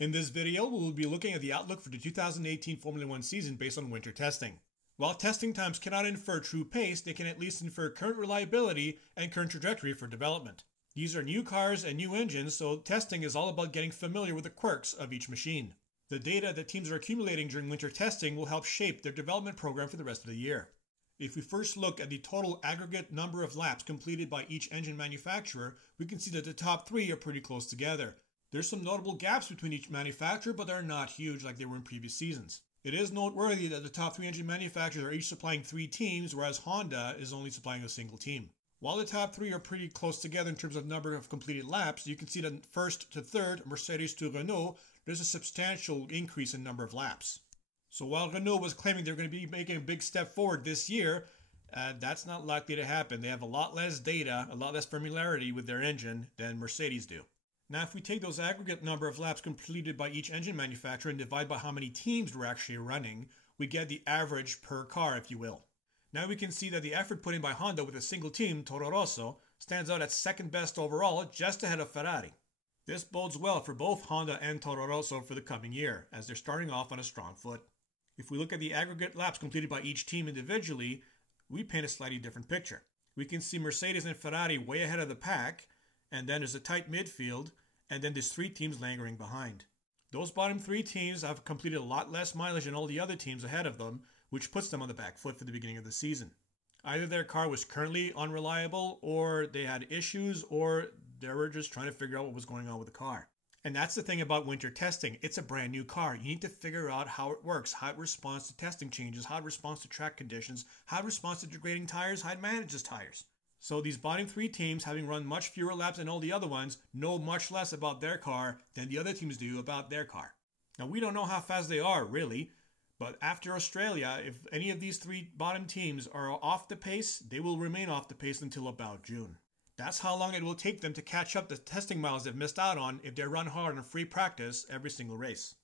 In this video, we will be looking at the outlook for the 2018 Formula One season based on winter testing. While testing times cannot infer true pace, they can at least infer current reliability and current trajectory for development. These are new cars and new engines, so testing is all about getting familiar with the quirks of each machine. The data that teams are accumulating during winter testing will help shape their development program for the rest of the year. If we first look at the total aggregate number of laps completed by each engine manufacturer, we can see that the top three are pretty close together. There's some notable gaps between each manufacturer, but they're not huge like they were in previous seasons. It is noteworthy that the top three engine manufacturers are each supplying 3 teams, whereas Honda is only supplying a single team. While the top three are pretty close together in terms of number of completed laps, you can see that first to third, Mercedes to Renault, there's a substantial increase in number of laps. So while Renault was claiming they're going to be making a big step forward this year, that's not likely to happen. They have a lot less data, a lot less familiarity with their engine than Mercedes do. Now, if we take those aggregate number of laps completed by each engine manufacturer and divide by how many teams were actually running, we get the average per car, if you will. Now we can see that the effort put in by Honda with a single team, Toro Rosso, stands out at second best overall, just ahead of Ferrari. This bodes well for both Honda and Toro Rosso for the coming year, as they're starting off on a strong foot. If we look at the aggregate laps completed by each team individually, we paint a slightly different picture. We can see Mercedes and Ferrari way ahead of the pack, and then there's a tight midfield, and then there's 3 teams lingering behind. Those bottom 3 teams have completed a lot less mileage than all the other teams ahead of them, which puts them on the back foot for the beginning of the season. Either their car was currently unreliable, or they had issues, or they were just trying to figure out what was going on with the car. And that's the thing about winter testing. It's a brand new car. You need to figure out how it works, how it responds to testing changes, how it responds to track conditions, how it responds to degrading tires, how it manages tires. So these bottom 3 teams, having run much fewer laps than all the other ones, know much less about their car than the other teams do about their car. Now, we don't know how fast they are, really, but after Australia, if any of these 3 bottom teams are off the pace, they will remain off the pace until about June. That's how long it will take them to catch up the testing miles they've missed out on if they run hard on free practice every single race.